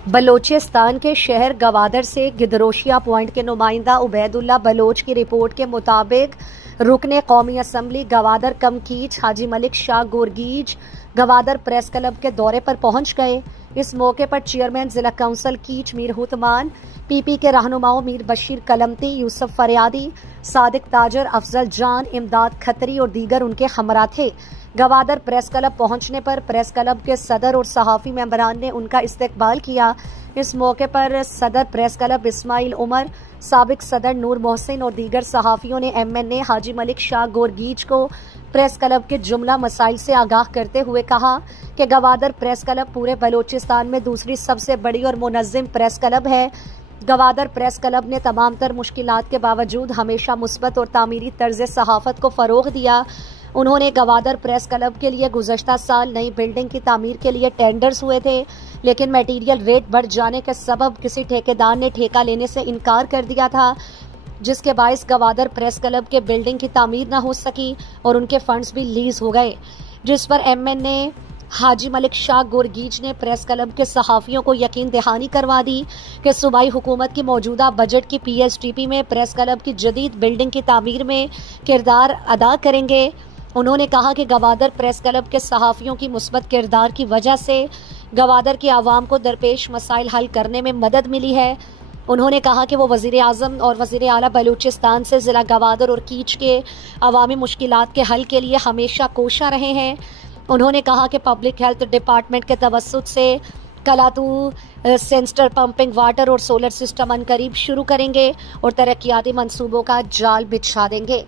बलोचिस्तान के शहर गवादर से गिदरोशिया पॉइंट के नुमाइंदा उबैदुल्ला बलोच की रिपोर्ट के मुताबिक रुकने कौमी असम्बली गवादर कम कीच हाजी मलिक शाह गोरगीज गवादर प्रेस क्लब के दौरे पर पहुंच गए। इस मौके पर चेयरमैन जिला काउंसिल कीच मीर हुतमान, पीपी के रहनुमाओं मीर बशीर कलमती, यूसुफ फरियादी, सादिक ताजर, अफजल जान, इमदाद खतरी और दीगर उनके हमरा थे। गवादर प्रेस क्लब पहुंचने पर प्रेस क्लब के सदर और सहाफ़ी मेंबरान ने उनका इस्तकबाल किया। इस मौके पर सदर प्रेस क्लब इस्माइल उमर, साबिक सदर नूर मोहसिन और दीगर सहाफ़ियों ने MNA हाजी मलिक शाह गोरगीज को प्रेस क्लब के जुमला मसाइल से आगाह करते हुए कहा कि गवादर प्रेस क्लब पूरे बलोचिस्तान में दूसरी सबसे बड़ी और मुनज़्ज़म प्रेस क्लब है। गवादर प्रेस क्लब ने तमाम तर मुश्किलात के बावजूद हमेशा मुस्बत और तामीरी तर्ज सहाफ़त को फ़रोग़ दिया। उन्होंने गवादर प्रेस क्लब के लिए गुज़श्ता साल नई बिल्डिंग की तामीर के लिए टेंडर्स हुए थे, लेकिन मटीरियल रेट बढ़ जाने के सबब किसी ठेकेदार ने ठेका लेने से इनकार कर दिया था, जिसके बायस गवादर प्रेस क्लब के बिल्डिंग की तामीर न हो सकी और उनके फंड्स भी लीज हो गए, जिस पर MNA हाजी मलिक शाह गोरगीज ने प्रेस क्लब के सहाफ़ियों को यकीन दहानी करवा दी कि सूबाई हुकूमत की मौजूदा बजट की PSTP में प्रेस क्लब की जदीद बिल्डिंग की तामीर में किरदार अदा करेंगे। उन्होंने कहा कि गवादर प्रेस क्लब के सहाफ़ियों की मुस्बत किरदार की वजह से गवादर की आवाम को दरपेश मसाइल हल करने में मदद मिली है। उन्होंने कहा कि वो वज़ीर आज़म और वज़ीर आला बलूचिस्तान से ज़िला गवादर और कीच के अवामी मुश्किलात के हल के लिए हमेशा कोशा रहे हैं। उन्होंने कहा कि पब्लिक हेल्थ डिपार्टमेंट के तवस्सुत से कलातू सेंसर पंपिंग वाटर और सोलर सिस्टम अनकरीब शुरू करेंगे और तरक्याती मंसूबों का जाल बिछा देंगे।